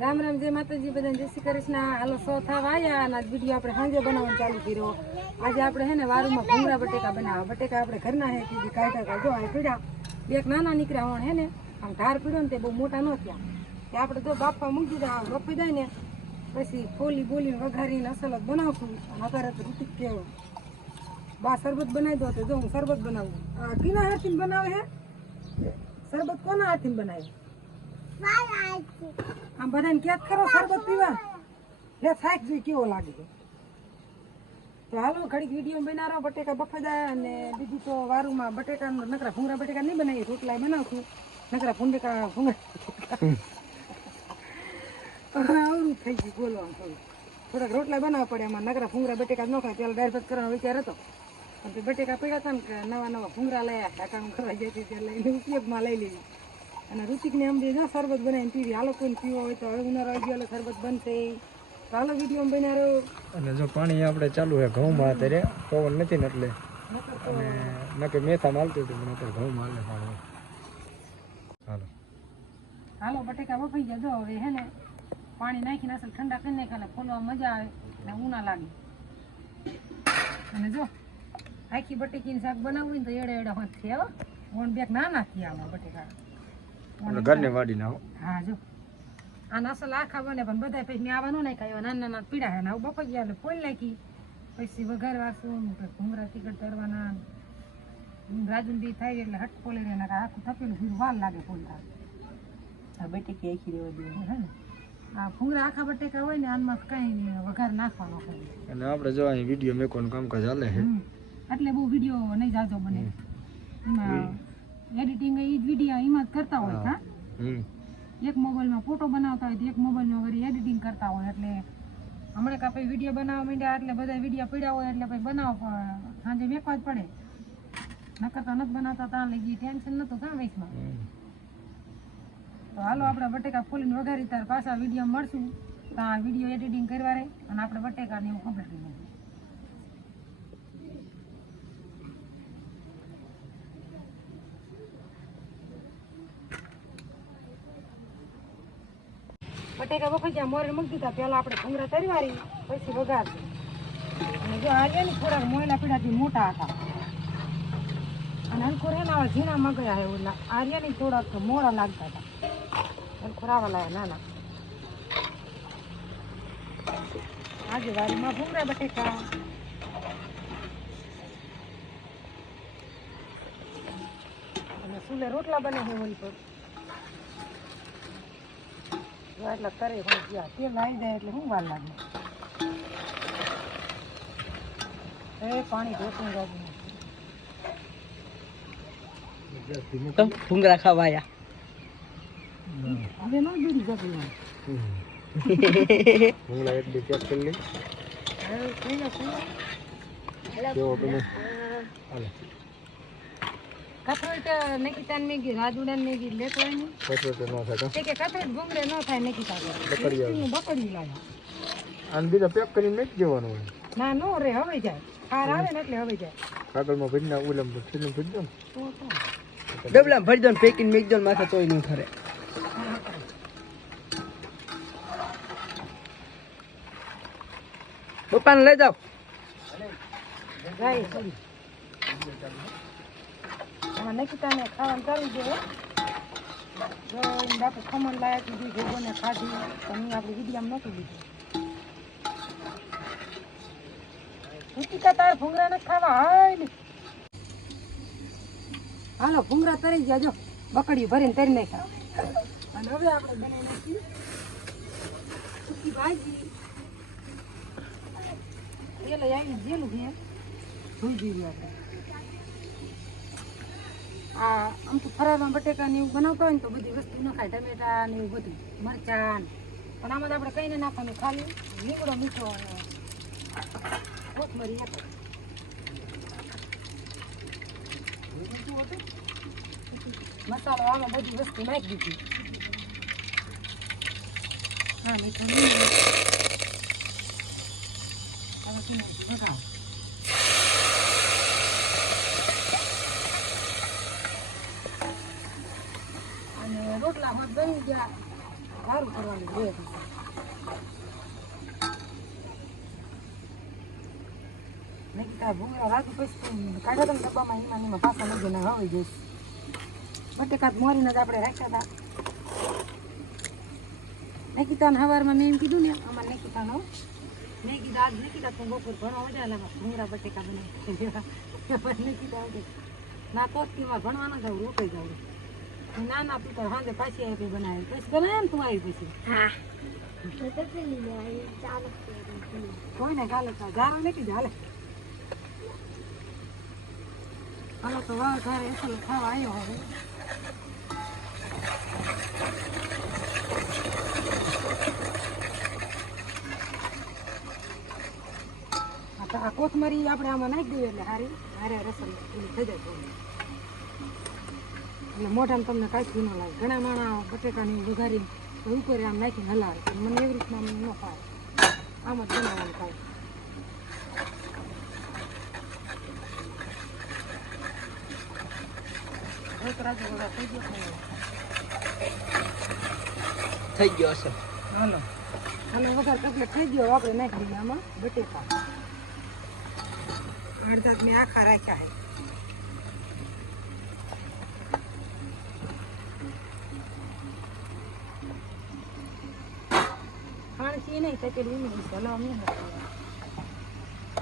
રામ રામ, જય માતાજી, બધાને જય શ્રી કૃષ્ણ. હાલો, સો થવા આવ્યા અને આ વીડિયો આપણે સાંજે બનાવવાનું ચાલુ કર્યો. આજે આપણે હે ને વારુમાં ભૂંગળા બટેકા બનાવવા બટેકા આપણે ઘરના હે કે કાઢ્યા હતા જો આ પીડા એક નાના નીકળ્યા હોણ હે ને, આમ ધાર પીડ્યો ને તે બહુ મોટા ન થયા. તે આપણે જો બાપા મૂકી દીધા રોપી દે ને, પછી ફોલી બોલીને વઘારીને અસલ જ બનાવશું. અને અત્યારે તો ઋતિક કેવો બા, શરબત બનાવી દો તો જો હું શરબત બનાવું. આ કીના હાથીને બનાવે હે? શરબત કોના હાથીને બનાવે? આમ બધાને ક્યાંક કરો શરબત પીવા? લે સાહેબ જોઈ કેવો લાગે તો હાલો ઘડીક વીડિયો બનાવો બટેકા બફાદા અને બીજું તો વારુમાં બટેકા નકરા ભૂંગરા બટેકા નહીં બનાવીએ રોટલા બનાવશું. નકરા ભૂંડકા ભૂંગરા અવરું થઈ ગયું બોલવાનું થોડું થોડાક રોટલા બનાવવા પડે એમાં નકરા ભૂંગરા બટેકા ન ખાય પેલા ભાત કરવાનો વિચાર હતો. પણ તે બટેકા પડ્યા હતા ને નવા નવા ભૂંગરા લયા કાકાનું કરવા છે ત્યારે લઈને ઉપયોગમાં લઈ લેવી અને ઋતિકને એમ બે જો શરબત બનાવીને પીવી. આ લોકોને પીવો હોય તો હવે ઉનાળો આવી ગયો એટલે શરબત બનશે. તો વીડિયો બન્યા રહ્યો અને જો પાણી આપણે ચાલુ છે ઘઉંમાં અત્યારે પવન નથી ને એટલે. અને નકે મેથા માલતું હતું પણ અત્યારે ઘઉં માલે પાણી. હાલો. હાલો બટેકા વફાઈ ગયા. જો હવે હે ને પાણી નાખીને અસલ ઠંડા કરીને ખાલે ખોલવા મજા આવે અને ઉના લાગે. અને જો આખી બટેકીનું શાક બનાવવું હોય ને તો એડે એડે હોત છે હો વણ બેક નાના થયા આમાં બટેકા. ઘરની વાડી ના હા જો. આ અસલ આખા બને પણ બધા પછી મેં આવા ન નાખ્યા એવા નાના નાના પીડા હે ને આવું બફાઈ ગયા એટલે ફોલ નાખી. પછી વઘાર વાસું ભૂંગળા ટીકટ તરવાના રાજુ થાય એટલે હટ ફોલે રહે આખું થપેલું ભીરું વાર લાગે ફોલતા આ બટેકી આખી રહેવા દેવાની. હે ને? આ ભૂંગળા આખા બટેકા હોય ને આનમાં કઈ વઘાર નાખવાનો અને આપણે જો અહીં વીડિયો મેકવાનું કામકાજ ચાલે છે. એટલે બહુ વીડિયો નહીં જાજો બને એમાં એડિટિંગ એ જ વીડિયો એમાં જ કરતા હોય હા. એક મોબાઈલમાં ફોટો બનાવતા હોય તો એક મોબાઈલમાં વળી એડિટિંગ કરતા હોય એટલે હમણાં કાંઈ વીડિયો બનાવવા માંડ્યા એટલે બધા વીડિયો પડ્યા હોય એટલે પછી બનાવ સાંજે મેકવા જ પડે. નકર તો નથી બનાવતા ત્યાં લઈ ગઈ ટેન્શન નહોતું કાં વેચમાં તો હાલો આપણે બટેકા ફોલીને વઘારી તાર પાછા વીડિયો મળશું. ત્યાં વીડિયો એડિટિંગ કરવા રહે અને આપણે બટેકાને એવું કમ્પ્લીટ કરી નાખીએ. બટેકા વખત મોરે મૂકી દીધા. પહેલા આપણે ભૂંગરા તરવારી, પછી વઘારશું. અને જો આજે ને થોડાક મોયલા પીડાથી મોટા હતા. અને અંકુર હે ને આવા ઝીણા મગયા હે ઓલા. આર્યાની થોડાક મોડા લાગતા હતા. અંકુર આવા લાયા, નાના. આજે વાડીમાં ભૂંગળા, બટેકા. અને સુલે રોટલા બને છે ઓલી પર જો એટલા કરે પણ ગયા તેલ આવી જાય એટલે શું વાર લાગે. એ પાણી ઢોકું ગાજું ભૂંગળા ખાવાયા હવે ન દૂરી જતું એમ. ભૂંગળા એટલી ચેક કરી લઈ હવે થઈ જશે કેવો બને હાલો. કથરોટ નકીતાન મેગી રાજુડાન મેગી લેતો ને. કચરો તો ન થાય તે? કે કથરોટ ભૂંગળે ન થાય નકીતા બકરી આવે. બકડી લાયા આને બીજા પેક કરીને મેક દેવાનું હોય. ના નો રે હવે જાય. ખાર આવે ને એટલે હવે જાય. કાગળમાં ભરી ઉલમ ફીલું ભરી દો ને. તો તો. ડબલા ભરી દો ને પેકીને મેક દો માથે તોય નહીં ખરે પપ્પાને લઈ જાઓ. જાય આમાં નકીતાને ખાવાનું કરવું જોઈએ જો એને બાપુ ખમણ લાયા કીધી ભેગોને ખાધી. પણ આપણે વિડીયામાં નહોતું લીધું રુચિકા તાર ભૂંગળા નથી ખાવા? હાય હાલો ભૂંગરા તરી ગયા, જો. બકડી ભરીને તરી નાખ્યા. અને હવે આપણે બનાવી નાખીએ. સૂકી ભાજી. તેલ આવી જેલું છે ધોઈ દઈએ આપણે. આ, આમ તો ફરાળમાં બટેકા ને એવું બનાવતા હોય ને તો બધી વસ્તુ નખાય. ખાય ટમેટા ને એવું બધું. મરચાં પણ આમાં આપણે કંઈને નાખવાનું. ખાલી લીમડો, મીઠો અને કોથમરી? મસાલો આમાં બધી વસ્તુ નાખી દીધી. હા, મીઠું ભગાવો. અને રોટલા હોત બની ગયા સારું કરવાનું કીધું, આ ભૂંગળા રાખી પછી કાઢો તમે ડબ્બામાં, એમાં ને એમાં પાછા મૂકી ને હવે જઈશ. બટેકા મોરીને જ આપણે રાખ્યા હતા નિકિતાને સવારમાં મેં એમ કીધું ને, અમારે નિકિતાનો મેં કીધું, આજ નિકિતા તું બપોર ભણવા આવે ભૂંગળા બટેકા બનાવી. નિકિતા ના મારે ભણવાના જાઉં રોકાઈ જાવ ના ના પિતા પાછી આવી બનાવે. પછી બનાવે ને તું આવી પછી. કોઈને ગાલે તો ગારો નથી ચાલે હાલો. તો વાળ ઘરે એસલ ખાવા આવ્યો હવે. આ કોથમરી આપણે આમાં નાખી દઈએ એટલે હારી. હારે રસમ થઈ જાય એટલે મોઢામાં તમને કાંઈ ન લાગે. ઘણા માણા બટેકાની વઘારી ઉપર આમ નાખીને હલાવે મને એવી રીતના ન ફાવે આમ જ બનાવવાનું રાજુ થઈ ગયો થઈ ગયો હશે. હાલો. હાલો વગર કપલેટ થઈ ગયો. આપણે નાખી દઈએ આમાં બટેકા. અડધા મેં આખા રાખ્યા છે. ખાણસી નહીં તપેલી નહીં. હલો નહીં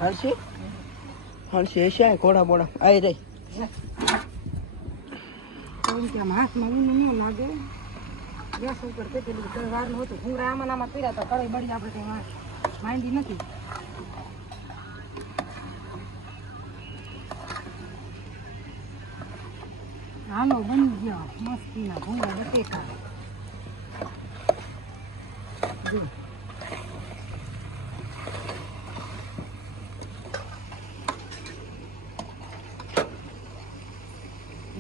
હરશી હરશી હશે ઘોડા બોડા. આવી રહી તો કે હાથમાં ઊન ન લાગે. ગેસ ઉપર તો વારનું હતું. ભૂંગળા આમાં આમાં પીરા તો કડાઈ બળી આપણે કંઈ માંડી નથી. હાલો બની ગયો. મસ્તીના ભૂંગળા બટેકા જો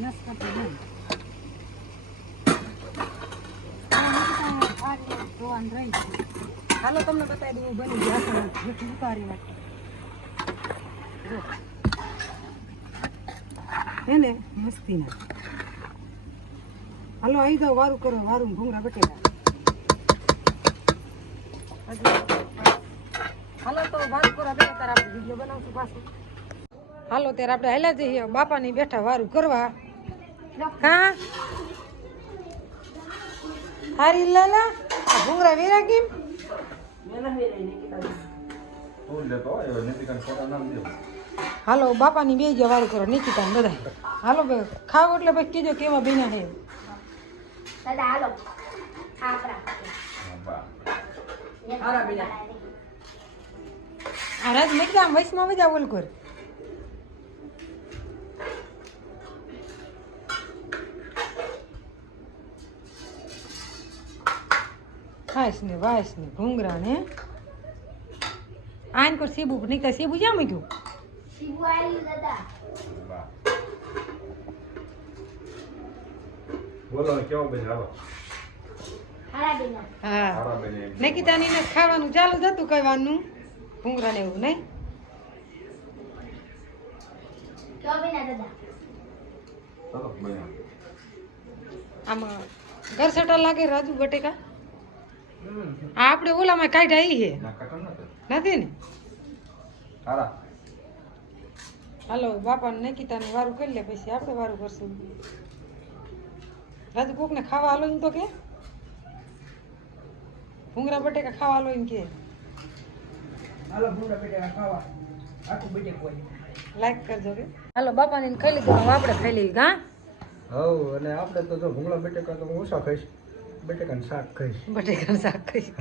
નસ કરતો બંધ હાલો તમને બતાવી દઉં બની ગયા હાથમાં ઉતારી નાખી. જો. હે ને હાલો આવી જાઓ વારું કરો વારું ભૂંગળા બટેલા હાલો તો વારું કરો બે તાર આપણે વીડિયો બનાવશું પાછું. હાલો ત્યારે આપણે હાલ્યા જઈએ બાપાની બેઠા વારું કરવા. હા? હારી લાલા આ ભૂંગળા વેરા કેમ હાલો બાપાની બે જ વારું કરો નિકિતા ને બધા હાલો બે ખાવ એટલે પછી કીજો કેવા બીના હે આ રાજ મેં આમ વૈશમાં બધા ઓલ કર ખાઈશ ને વાઈશ ને ભૂંગરા ને આન પર સીબુ નીકળે સીબુ જ્યાં મૂક્યું બોલો કેવો બેન હાલો? હા. નિકિતાની ને ખાવાનું ચાલુ જ હતું કહેવાનું. ભૂંગરા ને એવું નહીં. આમાં ઘર ગરસટા લાગે રાજુ બટેકા? આપણે ઓલામાં કાઢ્યા ઈ હે. નથી. ને? હાલો. બાપા ને નિકિતાને વારું કરી લે પછી આપણે વારું કરશું. રાજુ કોકને ખાવા હાલો તો કે? ભૂંગરા બટેકા ખાવા હાલો કે? હાલો ભૂંગરા પેટા ખાવા. આખું બેટે કોઈ લાઈક કરજો કે. હાલો બાપાને ખાઈ લીધું આપણે ખાઈ લઈએ હા? હવ અને આપણે તો જો ભૂંગળા બટેકા તો હું ઓછા ખાઈશ. બટેકાનું શાક ખાઈશ. બટેકાનું શાક ખાઈ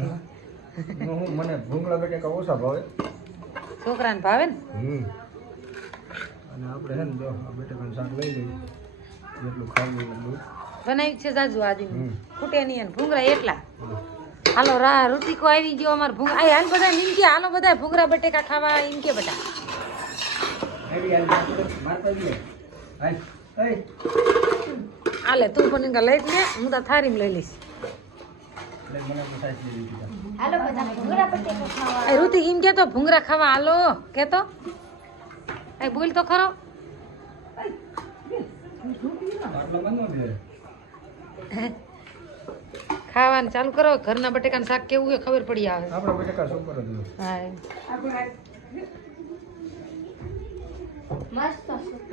હું? મને ભૂંગળા બટેકા ઓછા ભાવે. છોકરાને ભાવે ને? હમ. અને આપણે હે ને જો આ બટેકાનું શાક લઈ લઈએ. જેટલું ખાવું એટલું. બનાવી છે જાજુ આદિ. ખૂટે નહીં અને ભૂંગળા એટલા હાલો રા ઋતિકો આવી ગયો અમાર ભૂંગળા. આ હાલ બધા નીમ કે હાલો બધા ભૂંગળા બટેકા ખાવા એમ કે બધા હાલ તું પણ લઈ લે. હું તો થારીમાં લઈ લઈશ. ઋતિક એમ કેતો ભૂંગરા ખાવા હાલો કેતો? એ બોલ તો ખરો. ખાવાનું ચાલુ કરો ઘરના બટેકાનું શાક કેવું એ ખબર પડી આવે. આપણા બટેકા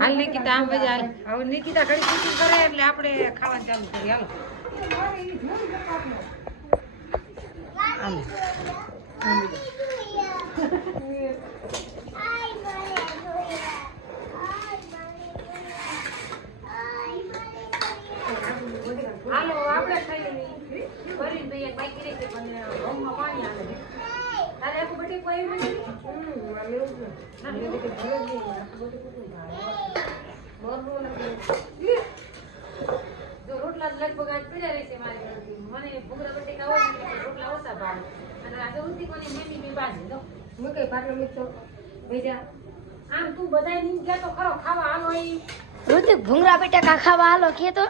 હાલ નિકિતા આમ વજા હાલ. હવે નિકિતા ઘડી કરે એટલે આપણે ખાવાનું ચાલુ કરીએ. હાલો. હાલો હાલો, આપણે રહી છે, પણ આવે છે. તારે આખું બટેકું આવ્યું નથી છે. છે રોટલા લગભગ આજ પીડા રહેશે મારી. ઘરેથી. મને ભૂંગળા બટેકા હોય એટલે રોટલા અને ખાવા હાલો કે તો.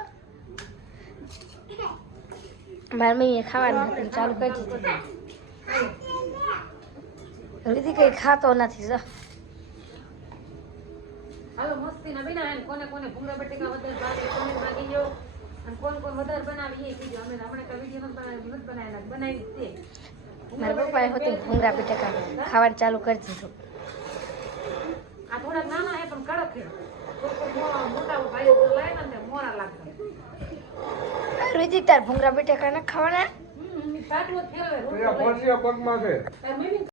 મારી મમ્મીએ ચાલુ કરી દીધું. કઈ ખાતો નથી, જો. હાલો મસ્તી ના બના કોને કોને ભૂંગળા બટેકા વધારે ભાવે, કોને માગી ગયો કોણ કોણ વધારે બનાવી એ કીધું અમે હમણાં કઈ વીડિયો બનાવી બનાવેલા બનાવી તે મારા પપ્પાએ હોતી ભૂંગળા પીઠા ખાવાનું ચાલુ કરી દીધું. આ થોડા નાના હે પણ કડક મોટા તો ને મોરા ઋતિક તાર ભૂંગળા બટાકા ના ખાવાના? પાટલો ફેરવે તો આ ફરસીયા પગમાં છે. તાર મમ્મી